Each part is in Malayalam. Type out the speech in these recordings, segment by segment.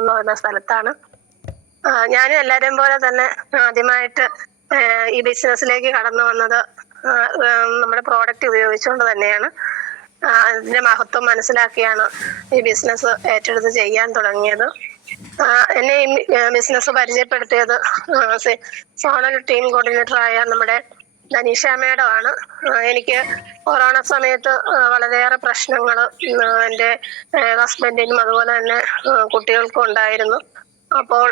എന്ന് പറയുന്ന സ്ഥലത്താണ്. ഞാനും എല്ലാവരെയും പോലെ തന്നെ ആദ്യമായിട്ട് ഈ ബിസിനസ്സിലേക്ക് കടന്നു വന്നത് നമ്മുടെ പ്രോഡക്റ്റ് ഉപയോഗിച്ചുകൊണ്ട് തന്നെയാണ്. അതിന്റെ മഹത്വം മനസ്സിലാക്കിയാണ് ഈ ബിസിനസ് ഏറ്റെടുത്ത് ചെയ്യാൻ തുടങ്ങിയത്. എന്നെ ഈ ബിസിനസ് പരിചയപ്പെടുത്തിയത് സോണൽ ടീം കോർഡിനേറ്ററായ നമ്മുടെ ധനീഷ മേഡം ആണ്. എനിക്ക് കൊറോണ സമയത്ത് വളരെയേറെ പ്രശ്നങ്ങൾ എൻ്റെ ഹസ്ബൻഡിനും അതുപോലെ തന്നെ കുട്ടികൾക്കും ഉണ്ടായിരുന്നു. അപ്പോൾ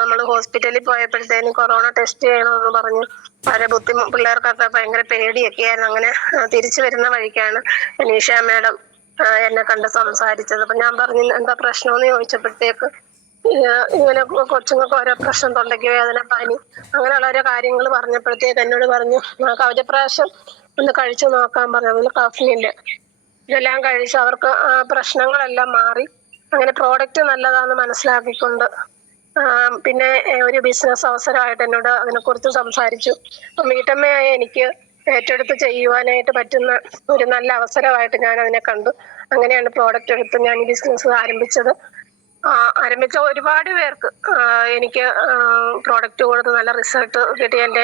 നമ്മൾ ഹോസ്പിറ്റലിൽ പോയപ്പോഴത്തേനും കൊറോണ ടെസ്റ്റ് ചെയ്യണമെന്ന് പറഞ്ഞു വളരെ പിള്ളേർക്കൊക്കെ ഭയങ്കര പേടിയൊക്കെ ആയിരുന്നു. അങ്ങനെ തിരിച്ചു വരുന്ന വഴിക്കാണ് ധനീഷ മേഡം എന്നെ കണ്ട് സംസാരിച്ചത്. അപ്പൊ ഞാൻ പറഞ്ഞു എന്താ പ്രശ്നമെന്ന് ചോദിച്ചപ്പോഴത്തേക്ക് ഇങ്ങനെ കൊച്ചുങ്ങൾക്ക് ഓരോ പ്രശ്നം, തൊണ്ടയ്ക്ക് വേദന, പനി, അങ്ങനെയുള്ള ഓരോ കാര്യങ്ങൾ പറഞ്ഞപ്പോഴത്തേക്ക് എന്നോട് പറഞ്ഞു കവചപ്രാശം ഒന്ന് കഴിച്ചു നോക്കാൻ പറഞ്ഞു. അതിൽ കഫിനില്ല, ഇതെല്ലാം കഴിച്ച് അവർക്ക് പ്രശ്നങ്ങളെല്ലാം മാറി. അങ്ങനെ പ്രോഡക്റ്റ് നല്ലതാണെന്ന് മനസ്സിലാക്കിക്കൊണ്ട് പിന്നെ ഒരു ബിസിനസ് അവസരമായിട്ട് എന്നോട് അതിനെക്കുറിച്ച് സംസാരിച്ചു. വീട്ടമ്മയായ എനിക്ക് ഏറ്റെടുത്ത് ചെയ്യുവാനായിട്ട് പറ്റുന്ന ഒരു നല്ല അവസരമായിട്ട് ഞാൻ അതിനെ കണ്ടു. അങ്ങനെയാണ് പ്രോഡക്റ്റ് എടുത്ത് ഞാൻ ഈ ബിസിനസ് ആരംഭിച്ചത്. ആരംഭിച്ച ഒരുപാട് പേർക്ക് എനിക്ക് പ്രോഡക്റ്റ് കൊടുത്ത് നല്ല റിസൾട്ട് കിട്ടി. എൻ്റെ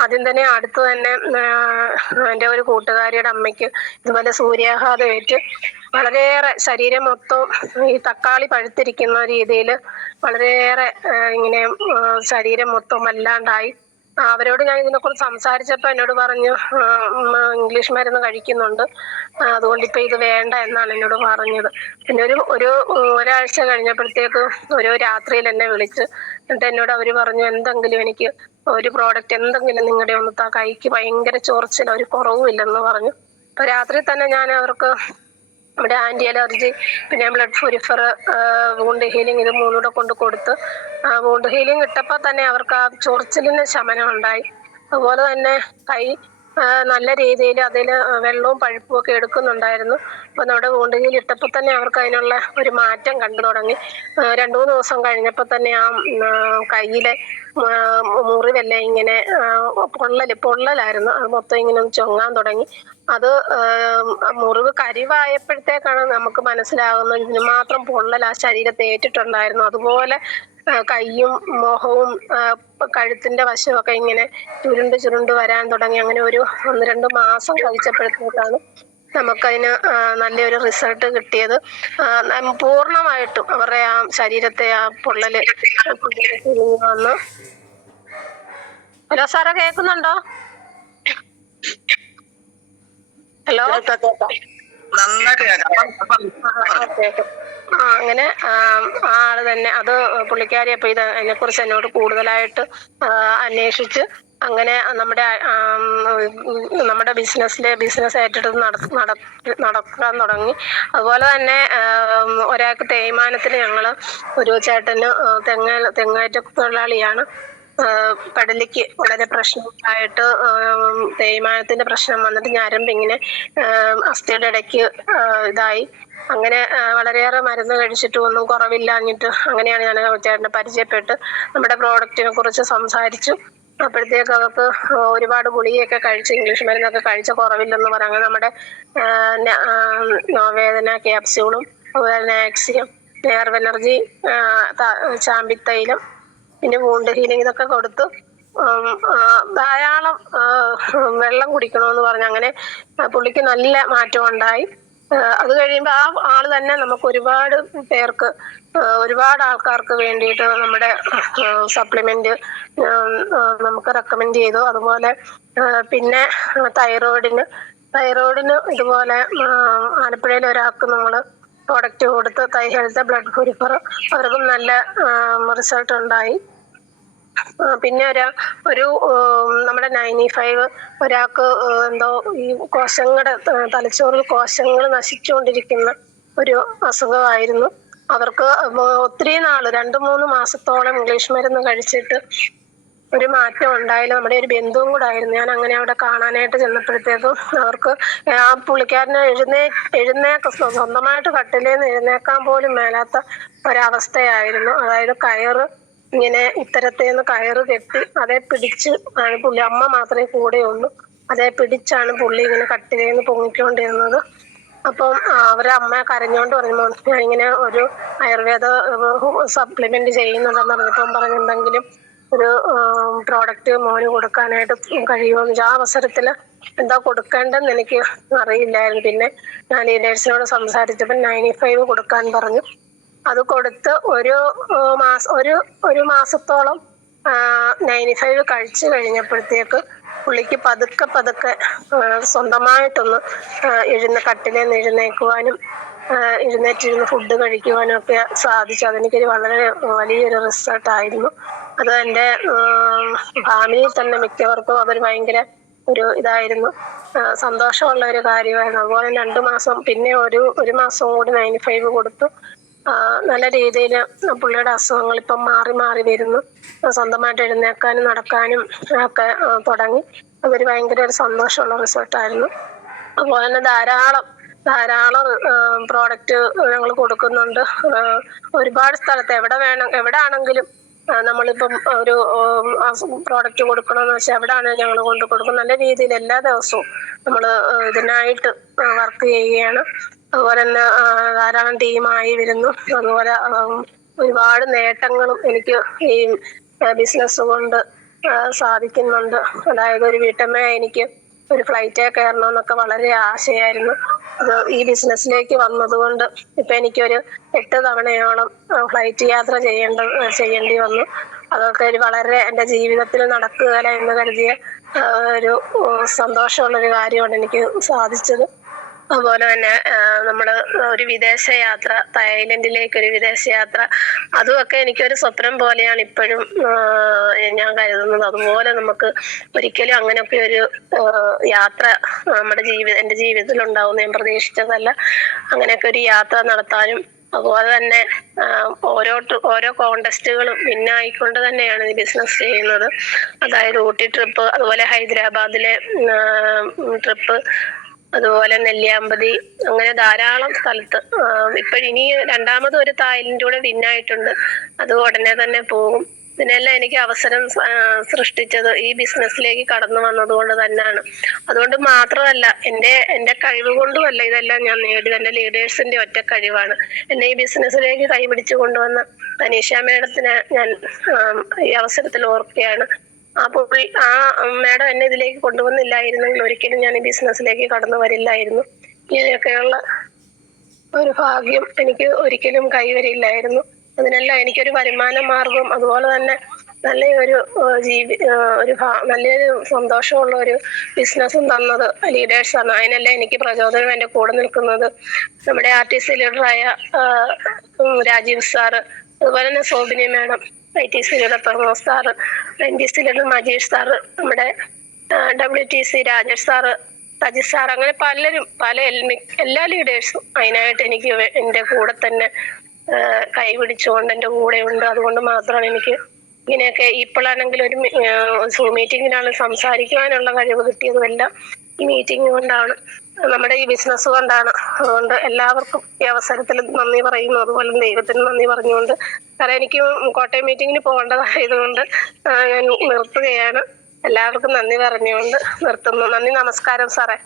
ആദ്യം തന്നെ അടുത്ത് തന്നെ എൻ്റെ ഒരു കൂട്ടുകാരിയുടെ അമ്മയ്ക്ക് ഇതുപോലെ സൂര്യാഘാതമേറ്റ് വളരെയേറെ ശരീരം മൊത്തം ഈ തക്കാളി പഴുത്തിരിക്കുന്ന രീതിയിൽ വളരെയേറെ ഇങ്ങനെ ശരീരം മൊത്തം വല്ലാണ്ടായി. അവരോട് ഞാൻ ഇതിനെക്കുറിച്ച് സംസാരിച്ചപ്പോൾ എന്നോട് പറഞ്ഞു ഇംഗ്ലീഷ് മരുന്ന് കഴിക്കുന്നുണ്ട്, അതുകൊണ്ട് ഇപ്പൊ ഇത് വേണ്ട എന്നാണ് എന്നോട് പറഞ്ഞത്. പിന്നെ ഒരാഴ്ച കഴിഞ്ഞപ്പോഴത്തേക്ക് ഒരു രാത്രിയിൽ എന്നെ വിളിച്ച് എന്നിട്ട് എന്നോട് അവർ പറഞ്ഞു എന്തെങ്കിലും എനിക്ക് ഒരു പ്രോഡക്റ്റ് എന്തെങ്കിലും നിങ്ങളുടെ ഒന്ന് കൈക്ക് ഭയങ്കര ചൊറിച്ചിൽ, ഒരു കുറവുമില്ലെന്ന് പറഞ്ഞു. അപ്പൊ രാത്രി തന്നെ ഞാൻ അവർക്ക് നമ്മുടെ ആന്റി അലർജി, പിന്നെ ബ്ലഡ് പ്യൂരിഫർ, വൂണ്ട് ഹീലിംഗ്, ഇത് മൂന്നൂടെ കൊണ്ട് കൊടുത്ത് വൂണ്ട് ഹീലിംഗ് ഇട്ടപ്പോൾ തന്നെ അവർക്ക് ആ ചൊറിച്ചിലിന് ശമനം ഉണ്ടായി. അതുപോലെ തന്നെ കൈ നല്ല രീതിയിൽ അതിൽ വെള്ളവും പഴുപ്പും ഒക്കെ എടുക്കുന്നുണ്ടായിരുന്നു. അപ്പൊ നമ്മുടെ വൂണ്ട് ഹീൽ ഇട്ടപ്പോൾ തന്നെ അവർക്ക് അതിനുള്ള ഒരു മാറ്റം കണ്ടു തുടങ്ങി. 2-3 ദിവസം കഴിഞ്ഞപ്പോൾ തന്നെ ആ കയ്യിലെ മുറിവെല്ലാം ഇങ്ങനെ പൊള്ളലായിരുന്നു, അത് മൊത്തം ഇങ്ങനെ ചൊങ്ങാൻ തുടങ്ങി. അത് മുറിവ് കരിവായപ്പോഴത്തേക്കാണ് നമുക്ക് മനസ്സിലാകുന്നത് ഇതിന് മാത്രം പൊള്ളൽ ആ ശരീരത്തെ ഏറ്റിട്ടുണ്ടായിരുന്നു. അതുപോലെ കയ്യും മുഖവും കഴുത്തിന്റെ വശമൊക്കെ ഇങ്ങനെ ചുരുണ്ട് വരാൻ തുടങ്ങി. അങ്ങനെ ഒരു 1-2 മാസം കഴിച്ചപ്പോഴത്തേക്കാണ് നമുക്കതിന് നല്ലൊരു റിസൾട്ട് കിട്ടിയത്. പൂർണ്ണമായിട്ടും അവരുടെ ആ ശരീരത്തെ ആ പൊള്ളല് വന്ന്. ഹലോ സാറേ, കേൾക്കുന്നുണ്ടോ? ഹലോ, അങ്ങനെ ആള് തന്നെ അത് പുള്ളിക്കാരി അപ്പൊ ഇത് അതിനെക്കുറിച്ച് എന്നോട് കൂടുതലായിട്ട് അന്വേഷിച്ച് അങ്ങനെ നമ്മുടെ ബിസിനസ് ഏറ്റെടുത്ത് നടക്കാൻ തുടങ്ങി. അതുപോലെ തന്നെ ഒരാൾക്ക് തേയ്മാനത്തിന് ഞങ്ങള് ഒരു ചേട്ടന് തെങ്ങേറ്റ തൊഴിലാളിയാണ്. കടലിക്ക് വളരെ പ്രശ്നമായിട്ട് തേയ്മാനത്തിന്റെ പ്രശ്നം വന്നിട്ട് ഞരമ്പിങ്ങനെ അസ്ഥിയുടെ ഇടയ്ക്ക് ഇതായി. അങ്ങനെ വളരെയേറെ മരുന്ന് കഴിച്ചിട്ടും ഒന്നും കുറവില്ലാഞ്ഞിട്ട് അങ്ങനെയാണ് ഞാൻ ചേട്ടനെ പരിചയപ്പെട്ട് നമ്മുടെ പ്രോഡക്റ്റിനെ കുറിച്ച് സംസാരിച്ചു. അപ്പോഴത്തേക്ക് അവർക്ക് ഒരുപാട് ഗുളികയൊക്കെ കഴിച്ച് ഇംഗ്ലീഷ് മരുന്നൊക്കെ കഴിച്ച കുറവില്ലെന്ന് പറഞ്ഞു. അങ്ങനെ നമ്മുടെ നോവേദന ക്യാപ്സ്യൂളും അതുപോലെ നാക്സിയം, നെർവ് എനർജി, ചാമ്പിത്തൈലം, പിന്നെ വൂണ്ട് ഹീലിംഗ് ഇതൊക്കെ കൊടുത്ത് ധാരാളം വെള്ളം കുടിക്കണമെന്ന് പറഞ്ഞു. അങ്ങനെ പുള്ളിക്ക് നല്ല മാറ്റം ഉണ്ടായി. അത് കഴിയുമ്പോൾ ആ ആള് തന്നെ നമുക്ക് ഒരുപാട് പേർക്ക്, ഒരുപാട് ആൾക്കാർക്ക് വേണ്ടിയിട്ട് നമ്മുടെ സപ്ലിമെന്റ് നമുക്ക് റെക്കമെൻഡ് ചെയ്തു. അതുപോലെ പിന്നെ തൈറോയിഡിന് ഇതുപോലെ ആലപ്പുഴയിൽ ഒരാൾക്ക് നമ്മൾ പ്രൊഡക്റ്റ് കൊടുത്ത് ഹെൽത്ത് ബ്ലഡ് പ്യൂരിഫർ, അവർക്കും നല്ല റിസൾട്ട് ഉണ്ടായി. പിന്നെ നമ്മുടെ 95 ഒരാൾക്ക് എന്തോ ഈ തലച്ചോറിൽ കോശങ്ങൾ നശിച്ചുകൊണ്ടിരിക്കുന്ന ഒരു അസുഖമായിരുന്നു. അവർക്ക് ഒത്തിരി നാള് 2-3 മാസത്തോളം ഇംഗ്ലീഷ് മരുന്ന് കഴിച്ചിട്ട് ഒരു മാറ്റം ഉണ്ടായില്ല. നമ്മുടെ ഒരു ബന്ധുവും കൂടെ ആയിരുന്നു. ഞാൻ അങ്ങനെ അവിടെ കാണാനായിട്ട് ചെന്നപ്പോഴത്തേക്കും അവർക്ക് ആ പുള്ളിക്കാരന് സ്വന്തമായിട്ട് കട്ടിലേന്ന് എഴുന്നേക്കാൻ പോലും മേലാത്ത ഒരവസ്ഥയായിരുന്നു. അതായത് ഇങ്ങനെ ഇത്തരത്തേന്ന് കയറ് കെട്ടി അതേ പിടിച്ച് പുള്ളി, അമ്മ മാത്രമേ കൂടെ ഉള്ളൂ, അതേ പിടിച്ചാണ് പുള്ളി ഇങ്ങനെ കട്ടിലേന്ന് പൊങ്ങിക്കൊണ്ടിരുന്നത്. അപ്പം അവരെ അമ്മ കരഞ്ഞോണ്ട് പറഞ്ഞു, ഞാനിങ്ങനെ ഒരു ആയുർവേദ സപ്ലിമെന്റ് ചെയ്യുന്നുണ്ടെന്ന് പറഞ്ഞപ്പം പറഞ്ഞു എന്തെങ്കിലും ഒരു പ്രോഡക്റ്റ് മോന് കൊടുക്കാനായിട്ട് കഴിയുമെന്ന് വെച്ചാൽ. ആ അവസരത്തിൽ എന്താ കൊടുക്കേണ്ടതെന്ന് എനിക്ക് അറിയില്ലായിരുന്നു. പിന്നെ ഞാൻ ലീഡേഴ്സിനോട് സംസാരിച്ചപ്പോൾ 95 കൊടുക്കാൻ പറഞ്ഞു. അത് കൊടുത്ത് ഒരു മാസത്തോളം 95 കഴിച്ചു കഴിഞ്ഞപ്പോഴത്തേക്ക് പുള്ളിക്ക് പതുക്കെ സ്വന്തമായിട്ടൊന്ന് കട്ടിലേന്ന് എഴുന്നേക്കുവാനും എഴുന്നേറ്റിരുന്ന് ഫുഡ് കഴിക്കുവാനും ഒക്കെ സാധിച്ചു. അതെനിക്കൊരു വളരെ വലിയൊരു റിസൾട്ടായിരുന്നു. അത് എൻ്റെ ഫാമിലിയിൽ തന്നെ മിക്കവർക്കും അതൊരു ഭയങ്കര ഒരു ഇതായിരുന്നു, സന്തോഷമുള്ള ഒരു കാര്യമായിരുന്നു. അതുപോലെ 2 മാസം പിന്നെ ഒരു മാസം കൂടി 95 കൊടുത്തു. നല്ല രീതിയിൽ പുള്ളിയുടെ അസുഖങ്ങൾ ഇപ്പം മാറി മാറി വരുന്നു. സ്വന്തമായിട്ട് എഴുന്നേക്കാനും നടക്കാനും ഒക്കെ തുടങ്ങി. അതൊരു ഭയങ്കര ഒരു സന്തോഷമുള്ള റിസൾട്ടായിരുന്നു. അതുപോലെ തന്നെ ധാരാളം പ്രോഡക്റ്റ് ഞങ്ങൾ കൊടുക്കുന്നുണ്ട്. ഒരുപാട് സ്ഥലത്ത് എവിടെ ആണെങ്കിലും നമ്മളിപ്പം ഒരു പ്രോഡക്റ്റ് കൊടുക്കണമെന്ന് വെച്ചാൽ എവിടെയാണെങ്കിലും ഞങ്ങൾ കൊണ്ട് കൊടുക്കും. നല്ല രീതിയിൽ എല്ലാ ദിവസവും നമ്മൾ ഇതിനായിട്ട് വർക്ക് ചെയ്യുകയാണ്. അതുപോലെ തന്നെ ധാരാളം ടീമായി വരുന്നു. അതുപോലെ ഒരുപാട് നേട്ടങ്ങളും എനിക്ക് ഈ ബിസിനസ് കൊണ്ട് സാധിക്കുന്നുണ്ട്. അതായത് ഒരു വീട്ടമ്മ എനിക്ക് ഒരു ഫ്ലൈറ്റിൽ കയറണമെന്നൊക്കെ വളരെ ആശയായിരുന്നു. അത് ഈ ബിസിനസ്സിലേക്ക് വന്നതുകൊണ്ട് ഇപ്പൊ എനിക്കൊരു 8 തവണയോളം ഫ്ലൈറ്റ് യാത്ര ചെയ്യേണ്ടി വന്നു. അതൊക്കെ വളരെ എൻ്റെ ജീവിതത്തിൽ നടക്കുകയില്ല എന്ന് കരുതിയ ഒരു സന്തോഷമുള്ളൊരു കാര്യമാണ് എനിക്ക് സാധിച്ചത്. അതുപോലെ തന്നെ നമ്മൾ ഒരു വിദേശയാത്ര, തായ്ലൻഡിലേക്ക് ഒരു വിദേശയാത്ര, അതുമൊക്കെ എനിക്കൊരു സ്വപ്നം പോലെയാണ് ഇപ്പോഴും ഞാൻ കരുതുന്നത്. അതുപോലെ നമുക്ക് ഒരിക്കലും അങ്ങനെയൊക്കെ ഒരു യാത്ര എൻ്റെ ജീവിതത്തിൽ ഉണ്ടാവുമെന്ന് ഞാൻ പ്രതീക്ഷിച്ചതല്ല. അങ്ങനെയൊക്കെ ഒരു യാത്ര നടത്താനും അതുപോലെ തന്നെ ഓരോ കോണ്ടസ്റ്റുകളും വിന്നായിക്കൊണ്ട് തന്നെയാണ് ഈ ബിസിനസ് ചെയ്യുന്നത്. അതായത് ഊട്ടി ട്രിപ്പ്, അതുപോലെ ഹൈദരാബാദിലെ ട്രിപ്പ്, അതുപോലെ നെല്ലിയാമ്പതി, അങ്ങനെ ധാരാളം സ്ഥലത്ത്. ഇപ്പോഴിനി 2ാമത് ഒരു തായ്ലൻഡ് കൂടെ വിന്നായിട്ടുണ്ട്. അത് ഉടനെ തന്നെ പോകും. ഇതിനെല്ലാം എനിക്ക് അവസരം സൃഷ്ടിച്ചത് ഈ ബിസിനസ്സിലേക്ക് കടന്നു വന്നത് തന്നെയാണ്. അതുകൊണ്ട് മാത്രമല്ല, എൻ്റെ കഴിവ് കൊണ്ടുമല്ല ഇതെല്ലാം ഞാൻ നേടിയത്. എൻ്റെ ലീഡേഴ്സിന്റെ ഒറ്റ കഴിവാണ് എന്നെ ഈ ബിസിനസ്സിലേക്ക് കൈപിടിച്ചു കൊണ്ടുവന്ന തനീഷ മേഡത്തിനെ ഞാൻ ഈ അവസരത്തിൽ ഓർക്കുകയാണ്. ആ മാഡം എന്നെ ഇതിലേക്ക് കൊണ്ടുവന്നില്ലായിരുന്നെങ്കിൽ ഒരിക്കലും ഞാൻ ഈ ബിസിനസ്സിലേക്ക് കടന്നു വരില്ലായിരുന്നു. ഇങ്ങനെയൊക്കെയുള്ള ഒരു ഭാഗ്യം എനിക്ക് ഒരിക്കലും കൈവരില്ലായിരുന്നു. അതിനെല്ലാം എനിക്കൊരു വരുമാന മാർഗം, അതുപോലെ തന്നെ നല്ലൊരു നല്ലൊരു സന്തോഷമുള്ള ഒരു ബിസിനസ്സും തന്നത് ലീഡേഴ്സാണ്. അതിനെല്ലാം എനിക്ക് പ്രചോദനം എൻ്റെ കൂടെ നിൽക്കുന്നത് നമ്മുടെ RTC ലീഡറായ രാജീവ് സാറ്, അതുപോലെ തന്നെ Sobini madam, ITC leader Pramod sir, NTC leader Majeesh sir, നമ്മുടെ WTC Rajesh sir, Sajith sir, അങ്ങനെ എല്ലാ ലീഡേഴ്സും അതിനായിട്ട് എനിക്ക് എൻ്റെ കൂടെ തന്നെ കൈപിടിച്ചുകൊണ്ട് എൻ്റെ കൂടെ ഉണ്ട്. അതുകൊണ്ട് മാത്രമാണ് എനിക്ക് ഇങ്ങനെയൊക്കെ ഇപ്പോഴാണെങ്കിൽ ഒരു സൂം മീറ്റിങ്ങിനാണ് സംസാരിക്കുവാനുള്ള കഴിവ് കിട്ടിയതുമെല്ലാം ഈ മീറ്റിംഗ് കൊണ്ടാണ്, നമ്മുടെ ഈ ബിസിനസ് കൊണ്ടാണ്. അതുകൊണ്ട് എല്ലാവർക്കും ഈ അവസരത്തിൽ നന്ദി പറയുന്നു. അതുപോലെ ദൈവത്തിന് നന്ദി പറഞ്ഞുകൊണ്ട്, കാരണം എനിക്ക് കോട്ടയം മീറ്റിങ്ങിന് പോകേണ്ടതായതുകൊണ്ട് ഞാൻ നിർത്തുകയാണ്. എല്ലാവർക്കും നന്ദി പറഞ്ഞുകൊണ്ട് നിർത്തുന്നു. നന്ദി, നമസ്കാരം സാറേ.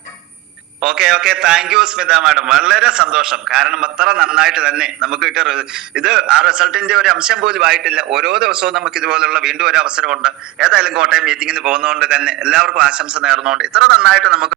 Okay thank you Smitha madam. വളരെ സന്തോഷം. കാരണം അത്ര നന്നായിട്ട് തന്നെ നമുക്ക് ഇത് ആ റിസൾട്ടിന്റെ ഒരു അംശം പോലും ആയിട്ടില്ല. ഓരോ ദിവസവും നമുക്ക് ഇതുപോലുള്ള വീണ്ടും ഒരു അവസരമുണ്ട്. ഏതായാലും കോട്ടയം മീറ്റിങ്ങിന് പോകുന്നതുകൊണ്ട് തന്നെ എല്ലാവർക്കും ആശംസ നേർന്നുകൊണ്ട് ഇത്ര നന്നായിട്ട് നമുക്ക്